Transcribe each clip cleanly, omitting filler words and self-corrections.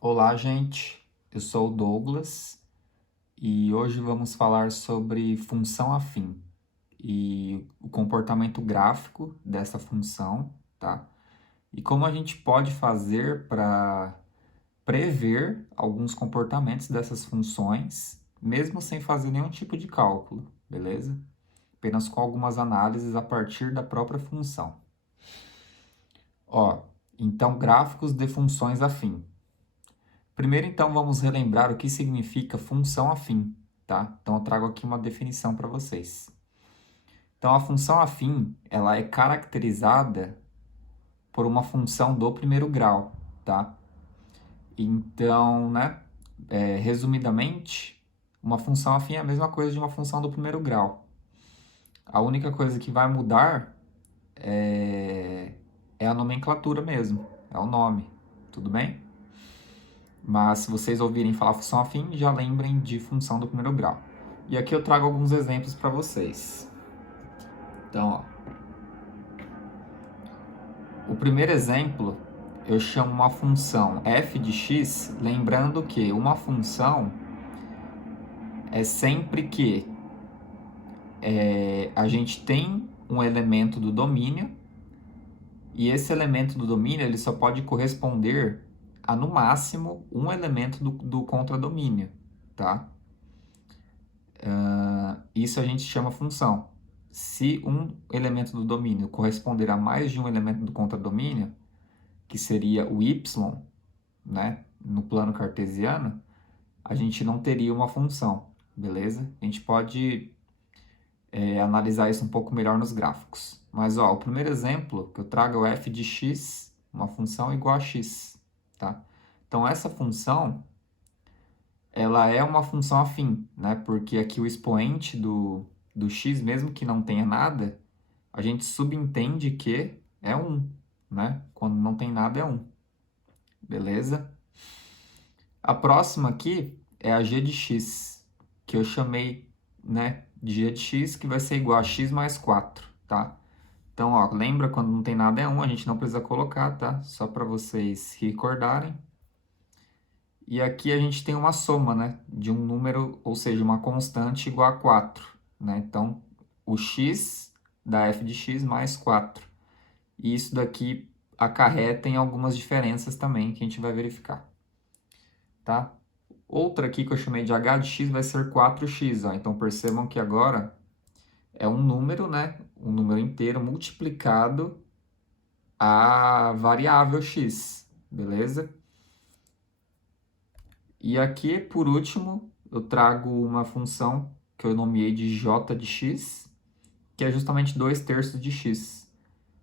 Olá, gente. Eu sou o Douglas e hoje vamos falar sobre função afim e o comportamento gráfico dessa função, tá? E como a gente pode fazer para prever alguns comportamentos dessas funções, mesmo sem fazer nenhum tipo de cálculo, beleza? Apenas com algumas análises a partir da própria função. Ó, então gráficos de funções afim. Primeiro, então, vamos relembrar o que significa função afim, tá? Então, eu trago aqui uma definição para vocês. Então, a função afim, ela é caracterizada por uma função do primeiro grau, tá? Então, né, resumidamente, uma função afim é a mesma coisa de uma função do primeiro grau. A única coisa que vai mudar é a nomenclatura mesmo, é o nome, tudo bem? Mas se vocês ouvirem falar função afim, já lembrem de função do primeiro grau. E aqui eu trago alguns exemplos para vocês. Então, ó, o primeiro exemplo eu chamo uma função f de x, lembrando que uma função é sempre que a gente tem um elemento do domínio e esse elemento do domínio ele só pode corresponder a no máximo um elemento do contradomínio, tá? Isso a gente chama função. Se um elemento do domínio corresponder a mais de um elemento do contradomínio, que seria o y, né, no plano cartesiano, a gente não teria uma função, beleza? A gente pode analisar isso um pouco melhor nos gráficos. Mas ó, o primeiro exemplo que eu trago é o f de x, uma função igual a x, tá? Então essa função, ela é uma função afim, né? Porque aqui o expoente do x, mesmo que não tenha nada, a gente subentende que é 1, né? Quando não tem nada é 1. Beleza? A próxima aqui é a g de x, que eu chamei, né, de g de x, que vai ser igual a x mais 4, tá? Então, ó, lembra quando não tem nada é 1, a gente não precisa colocar, tá? Só para vocês se recordarem. E aqui a gente tem uma soma, né, de um número, ou seja, uma constante igual a 4, né? Então, o x da f de x mais 4. E isso daqui acarreta em algumas diferenças também que a gente vai verificar, tá? Outra aqui que eu chamei de h de x vai ser 4x, ó. Então percebam que agora é um número, né? Um número inteiro multiplicado a variável x, beleza? E aqui, por último, eu trago uma função que eu nomeei de j de x, que é justamente 2/3 de x.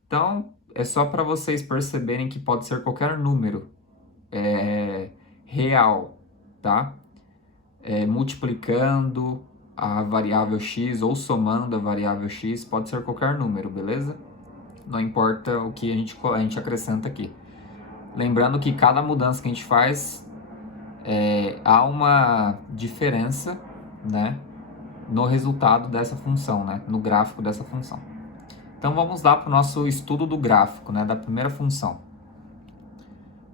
Então, é só para vocês perceberem que pode ser qualquer número real, tá? Multiplicando a variável x ou somando a variável x, pode ser qualquer número, beleza? Não importa o que a gente acrescenta aqui. Lembrando que cada mudança que a gente faz, há uma diferença, né, no resultado dessa função, né, no gráfico dessa função. Então vamos lá para o nosso estudo do gráfico, né, da primeira função.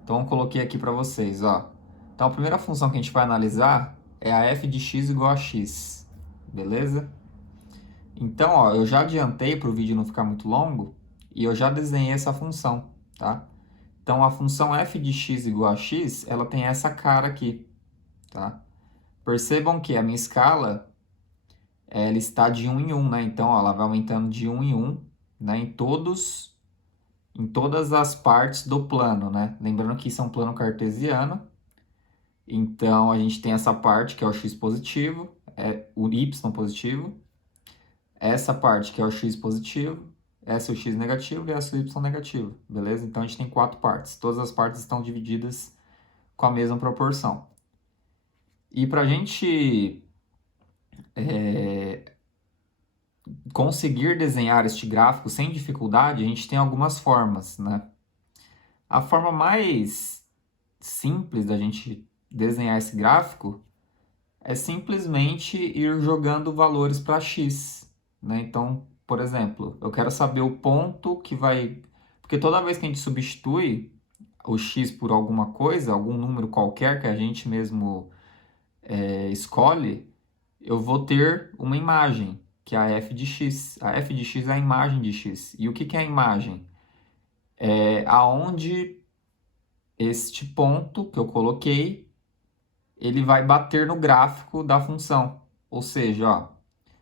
Então eu coloquei aqui para vocês, ó. Então a primeira função que a gente vai analisar é a f de x igual a x, beleza? Então, ó, eu já adiantei para o vídeo não ficar muito longo e eu já desenhei essa função, tá? Então a função f de x igual a x, ela tem essa cara aqui, tá? Percebam que a minha escala, ela está de 1 em 1, né? Então, ó, ela vai aumentando de 1 em 1, né? Em todas as partes do plano, né? Lembrando que isso é um plano cartesiano. Então, a gente tem essa parte que é o x positivo, o y positivo. Essa parte que é o x positivo, essa é o x negativo e essa é o y negativo, beleza? Então, a gente tem 4 partes. Todas as partes estão divididas com a mesma proporção. E para a gente conseguir desenhar este gráfico sem dificuldade, a gente tem algumas formas, né? A forma mais simples da gente desenhar esse gráfico é simplesmente ir jogando valores para x, né? Então, por exemplo, eu quero saber o ponto que vai... Porque toda vez que a gente substitui o x por alguma coisa, algum número qualquer que a gente mesmo escolhe, eu vou ter uma imagem, que é a f de x. A f de x é a imagem de x. E o que é a imagem? É aonde este ponto que eu coloquei, ele vai bater no gráfico da função. Ou seja, ó,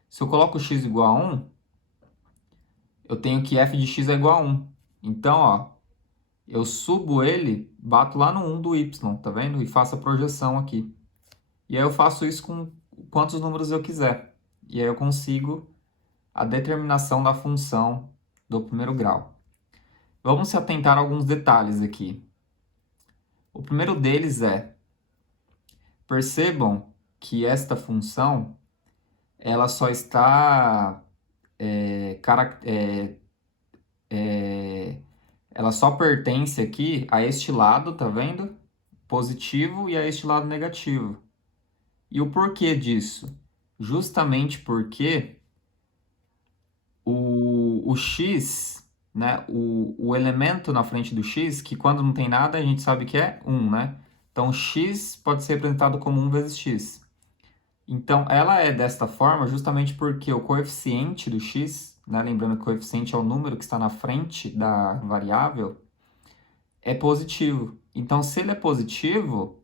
se eu coloco x igual a 1, eu tenho que f de x é igual a 1. Então, ó, eu subo ele, bato lá no 1 do y, tá vendo? E faço a projeção aqui. E aí eu faço isso com quantos números eu quiser. E aí eu consigo a determinação da função do primeiro grau. Vamos se atentar a alguns detalhes aqui. O primeiro deles é, percebam que esta função, ela só está, ela só pertence aqui a este lado, tá vendo? Positivo e a este lado negativo. E o porquê disso? Justamente porque o x, né, o elemento na frente do x, que quando não tem nada a gente sabe que é 1, né? Então x pode ser representado como 1 vezes x. Então ela é desta forma justamente porque o coeficiente do x, né, lembrando que o coeficiente é o número que está na frente da variável, é positivo. Então se ele é positivo,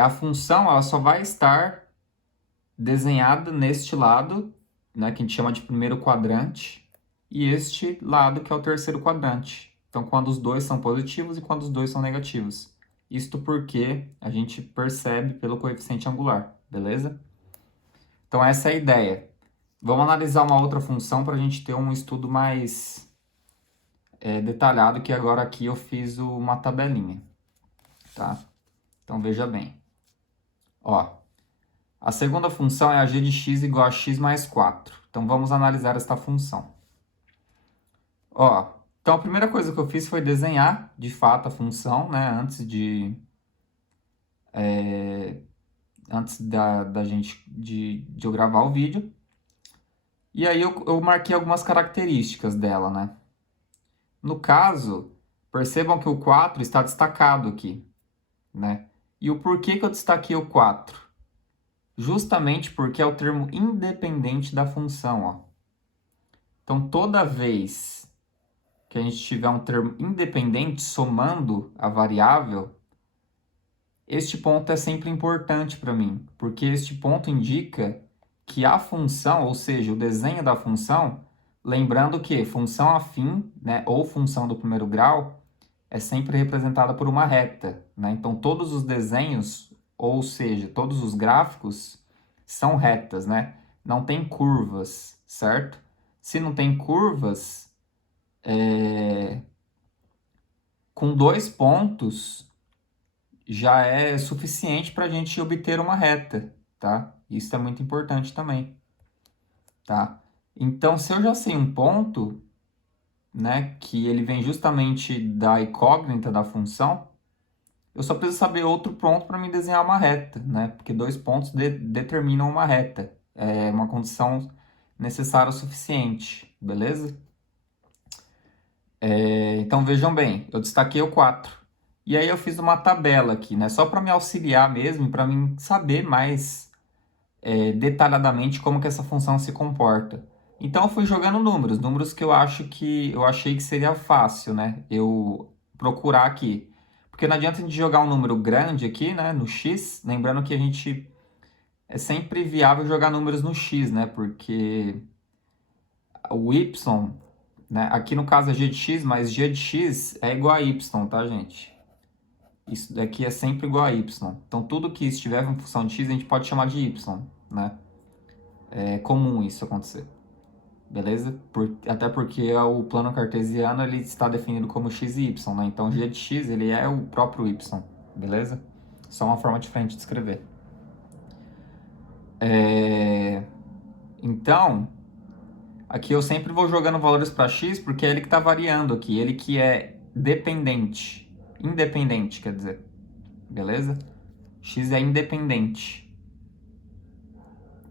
a função ela só vai estar desenhada neste lado, né, que a gente chama de primeiro quadrante, e este lado que é o terceiro quadrante. Então, quando os dois são positivos e quando os dois são negativos. Isto porque a gente percebe pelo coeficiente angular, beleza? Então, essa é a ideia. Vamos analisar uma outra função para a gente ter um estudo mais detalhado, que agora aqui eu fiz uma tabelinha, tá? Então, veja bem. Ó, a segunda função é a g de x igual a x mais 4. Então, vamos analisar esta função. Ó, então a primeira coisa que eu fiz foi desenhar, de fato, a função, né? Antes da gente, de eu gravar o vídeo. E aí eu marquei algumas características dela, né? No caso, percebam que o 4 está destacado aqui, né? E o porquê que eu destaquei o 4? Justamente porque é o termo independente da função, ó. Então, toda vez que a gente tiver um termo independente somando a variável, este ponto é sempre importante para mim, porque este ponto indica que a função, ou seja, o desenho da função, lembrando que função afim, né, ou função do primeiro grau, é sempre representada por uma reta, né? Então, todos os desenhos, ou seja, todos os gráficos, são retas, né? Não tem curvas, certo? Se não tem curvas, com 2 pontos já é suficiente para a gente obter uma reta, tá? Isso é muito importante também, tá? Então, se eu já sei um ponto, né, que ele vem justamente da incógnita da função, eu só preciso saber outro ponto para me desenhar uma reta, né? Porque 2 pontos determinam uma reta. É uma condição necessária o suficiente, beleza? Então vejam bem, eu destaquei o 4. E aí eu fiz uma tabela aqui, né? Só para me auxiliar mesmo, para mim saber mais detalhadamente como que essa função se comporta. Então eu fui jogando números que eu achei que seria fácil, né? Eu procurar aqui. Porque não adianta a gente jogar um número grande aqui, né, no x, lembrando que a gente é sempre viável jogar números no x, né? Porque o y, né, aqui no caso é g de x, mas g de x é igual a y, tá, gente? Isso daqui é sempre igual a y. Então tudo que estiver em função de x a gente pode chamar de y, né? É comum isso acontecer. Beleza? Até porque o plano cartesiano ele está definido como x e y, né? Então g de x ele é o próprio y, beleza? Só uma forma diferente de escrever. Então, aqui eu sempre vou jogando valores para x porque é ele que está variando aqui, ele que é dependente, independente, quer dizer, beleza? X é independente.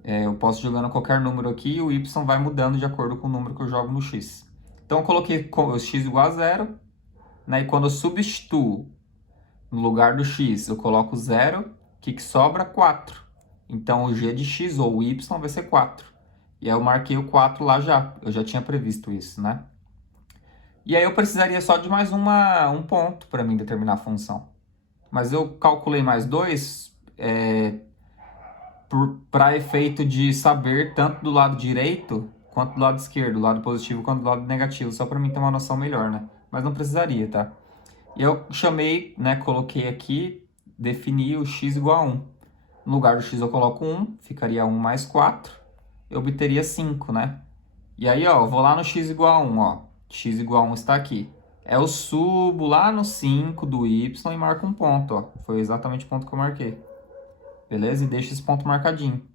Eu posso ir jogando qualquer número aqui e o y vai mudando de acordo com o número que eu jogo no x. Então eu coloquei o x igual a 0, né? E quando eu substituo no lugar do x, eu coloco 0, o que sobra? 4. Então, o g de x ou o y vai ser 4. E aí eu marquei o 4 lá já. Eu já tinha previsto isso, né? E aí eu precisaria só de mais um ponto para mim determinar a função. Mas eu calculei mais 2 para efeito de saber tanto do lado direito quanto do lado esquerdo, do lado positivo quanto do lado negativo, só para mim ter uma noção melhor, né? Mas não precisaria, tá? E eu chamei, né, coloquei aqui, defini o x igual a 1. No lugar do x eu coloco 1, ficaria 1 mais 4, eu obteria 5, né? E aí, ó, eu vou lá no x igual a 1, ó. X igual a 1 está aqui. Eu subo lá no 5 do y e marco um ponto, ó. Foi exatamente o ponto que eu marquei. Beleza? E deixo esse ponto marcadinho.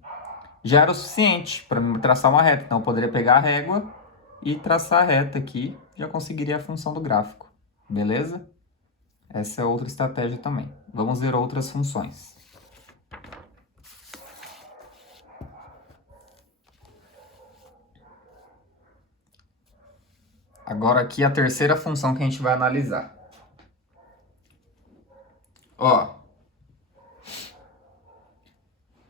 Já era o suficiente para me traçar uma reta. Então, eu poderia pegar a régua e traçar a reta aqui. Já conseguiria a função do gráfico. Beleza? Essa é outra estratégia também. Vamos ver outras funções. Agora aqui a terceira função que a gente vai analisar. Ó,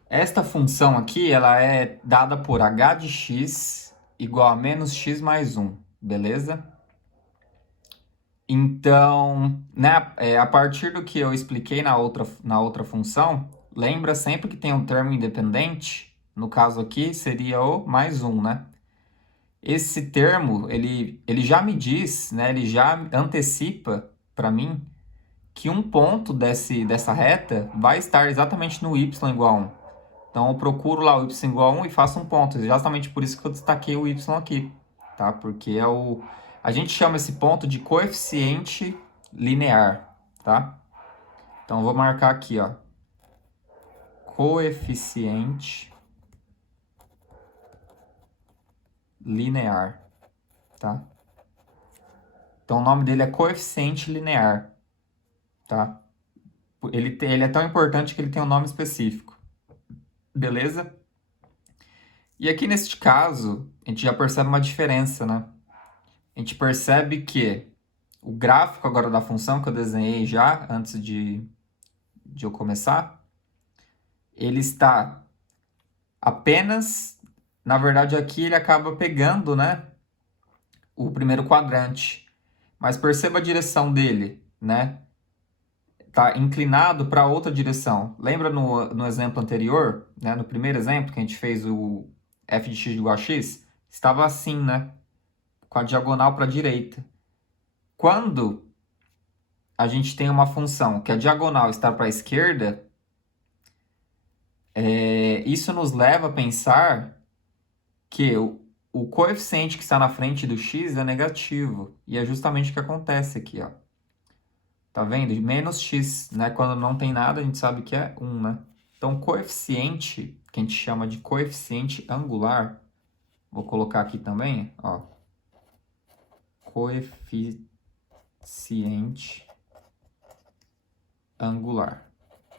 esta função aqui, ela é dada por h de x igual a menos x mais 1, beleza? Então, né, a partir do que eu expliquei na outra função, lembra sempre que tem um termo independente, no caso aqui seria o mais 1, né? Esse termo, ele já me diz, né, ele já antecipa para mim que um ponto dessa reta vai estar exatamente no y igual a 1. Então, eu procuro lá o y igual a 1 e faço um ponto. Exatamente por isso que eu destaquei o y aqui, tá? Porque a gente chama esse ponto de coeficiente linear, tá? Então, eu vou marcar aqui, ó. Coeficiente linear, tá? Então, o nome dele é coeficiente linear, tá? Ele é tão importante que ele tem um nome específico. Beleza? E aqui neste caso, a gente já percebe uma diferença, né? A gente percebe que o gráfico agora da função que eu desenhei já antes de eu começar, ele está apenas, na verdade aqui ele acaba pegando, né, o primeiro quadrante. Mas perceba a direção dele, né? Tá inclinado para outra direção. Lembra no exemplo anterior, né, no primeiro exemplo que a gente fez o f de x igual a x? Estava assim, né? Com a diagonal para a direita. Quando a gente tem uma função que a diagonal está para a esquerda, isso nos leva a pensar que o coeficiente que está na frente do x é negativo. E é justamente o que acontece aqui, ó. Tá vendo? Menos x, né? Quando não tem nada, a gente sabe que é 1, né? Então, coeficiente, que a gente chama de coeficiente angular, vou colocar aqui também, ó. Coeficiente angular.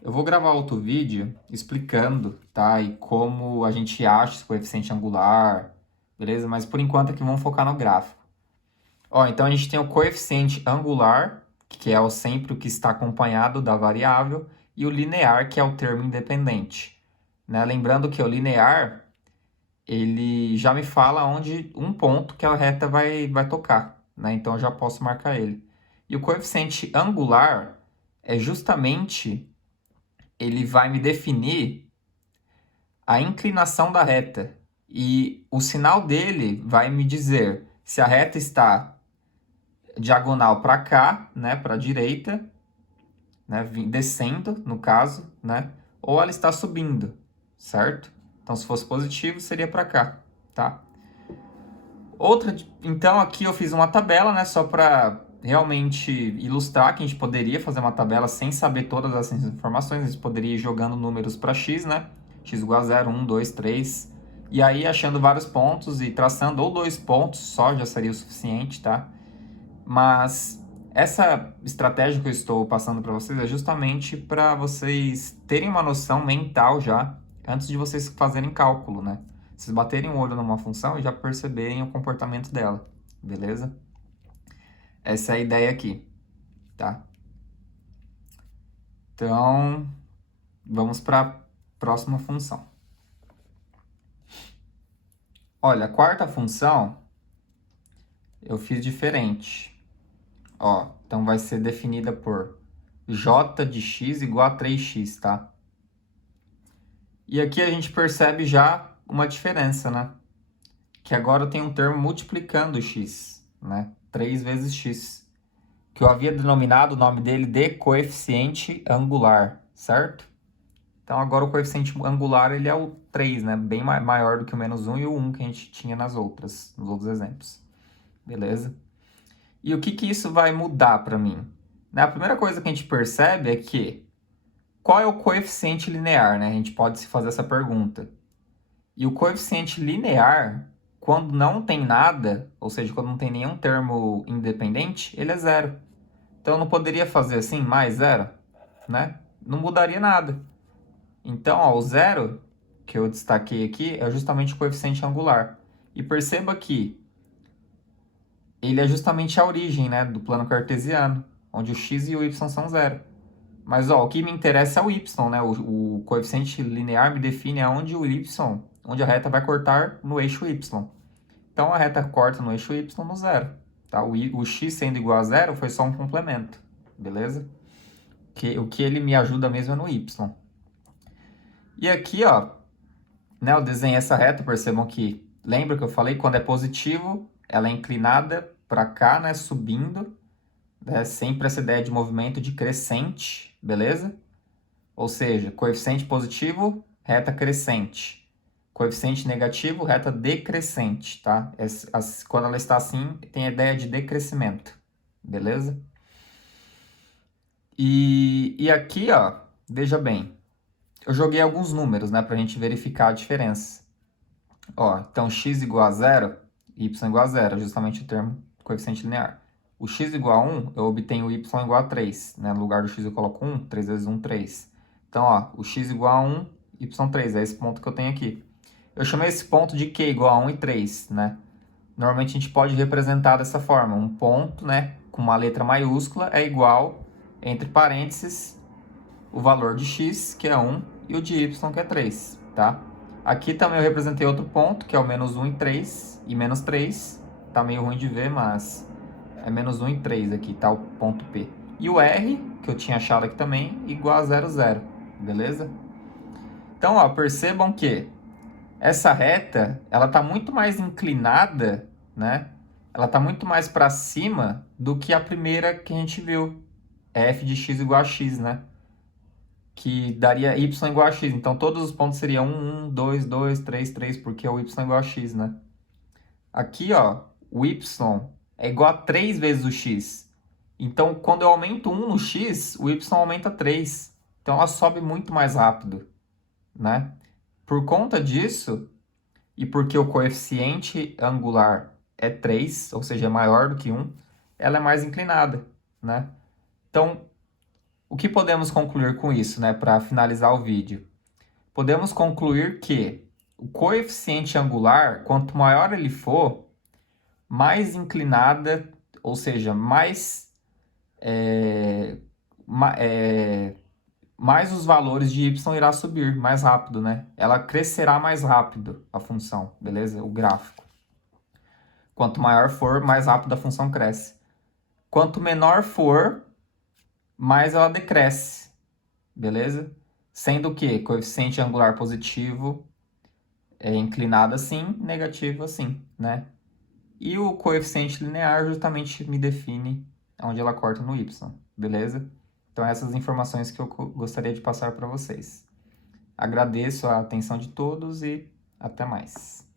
Eu vou gravar outro vídeo explicando, tá? E como a gente acha esse coeficiente angular, beleza? Mas por enquanto aqui vamos focar no gráfico. Ó, então a gente tem o coeficiente angular, que é sempre o que está acompanhado da variável, e o linear, que é o termo independente. Né? Lembrando que o linear, ele já me fala onde um ponto que a reta vai tocar, né? Então eu já posso marcar ele. E o coeficiente angular é justamente, ele vai me definir a inclinação da reta. E o sinal dele vai me dizer se a reta está diagonal para cá, né, para a direita, né, descendo, no caso, né, ou ela está subindo, certo? Então, se fosse positivo, seria para cá, tá? Então, aqui eu fiz uma tabela, né, só para realmente ilustrar que a gente poderia fazer uma tabela sem saber todas essas informações. A gente poderia ir jogando números para x, né? X igual a 0, 1, 2, 3. E aí, achando vários pontos e traçando ou 2 pontos só já seria o suficiente, tá? Mas essa estratégia que eu estou passando para vocês é justamente para vocês terem uma noção mental já, antes de vocês fazerem cálculo, né? Vocês baterem o olho numa função e já perceberem o comportamento dela, beleza? Essa é a ideia aqui. tá? Então, vamos para a próxima função. Olha, a quarta função eu fiz diferente. Ó, então vai ser definida por j de x igual a 3x, tá? E aqui a gente percebe já uma diferença, né? Que agora eu tenho um termo multiplicando x, né? 3 vezes x. Que eu havia denominado o nome dele de coeficiente angular, certo? Então agora o coeficiente angular ele é o 3, né? Bem maior do que o menos 1 e o 1 que a gente tinha nos outros exemplos. Beleza? E o que isso vai mudar para mim? A primeira coisa que a gente percebe é que qual é o coeficiente linear, né? A gente pode se fazer essa pergunta. E o coeficiente linear, quando não tem nada, ou seja, quando não tem nenhum termo independente, ele é zero. Então eu não poderia fazer assim, mais zero, né? Não mudaria nada. Então, ó, o zero que eu destaquei aqui é justamente o coeficiente angular. E perceba que ele é justamente a origem, né, do plano cartesiano, onde o x e o y são zero. Mas ó, o que me interessa é o y, né? O coeficiente linear me define aonde o y, onde a reta vai cortar no eixo y. Então a reta corta no eixo y no zero. Tá? O x sendo igual a zero foi só um complemento, beleza? O que ele me ajuda mesmo é no y. E aqui, ó, né, eu desenhei essa reta, percebam que, lembra que eu falei, quando é positivo, ela é inclinada para cá, né, subindo, né, sempre essa ideia de movimento de crescente, beleza? Ou seja, coeficiente positivo, reta crescente. Coeficiente negativo, reta decrescente, tá? Quando ela está assim, tem a ideia de decrescimento, beleza? E aqui, ó, veja bem, eu joguei alguns números, né, pra gente verificar a diferença. Ó, então x igual a zero, y igual a zero, justamente o termo coeficiente linear. O x igual a 1, eu obtenho o y igual a 3, né? No lugar do x eu coloco 1, 3 vezes 1, 3. Então, ó, o x igual a 1, y 3, é esse ponto que eu tenho aqui. Eu chamei esse ponto de q igual a 1 e 3, né? Normalmente a gente pode representar dessa forma, um ponto, né, com uma letra maiúscula é igual, entre parênteses, o valor de x, que é 1, e o de y, que é 3, tá? Aqui também eu representei outro ponto, que é o menos 1 e 3, e menos 3. Tá meio ruim de ver, mas é menos 1 e 3 aqui, tá? O ponto P. E o R, que eu tinha achado aqui também, igual a 0, 0. Beleza? Então, ó, percebam que essa reta, ela tá muito mais inclinada, né? Ela tá muito mais para cima do que a primeira que a gente viu. É f de x igual a x, né? Que daria y igual a x. Então, todos os pontos seriam 1, 1, 2, 2, 3, 3, porque é o y igual a x, né? Aqui, ó, o y é igual a 3 vezes o x. Então, quando eu aumento 1 no x, o y aumenta 3. Então, ela sobe muito mais rápido, né? Por conta disso, e porque o coeficiente angular é 3, ou seja, é maior do que 1, ela é mais inclinada, né? Então, o que podemos concluir com isso, né, para finalizar o vídeo? Podemos concluir que o coeficiente angular, quanto maior ele for, mais inclinada, ou seja, mais os valores de y irá subir mais rápido, né? Ela crescerá mais rápido, a função, beleza? O gráfico. Quanto maior for, mais rápido a função cresce. Quanto menor for, mais ela decresce, beleza? Sendo que coeficiente angular positivo é inclinado assim, negativo assim, né? E o coeficiente linear justamente me define onde ela corta no y, beleza? Então essas informações que eu gostaria de passar para vocês. Agradeço a atenção de todos e até mais.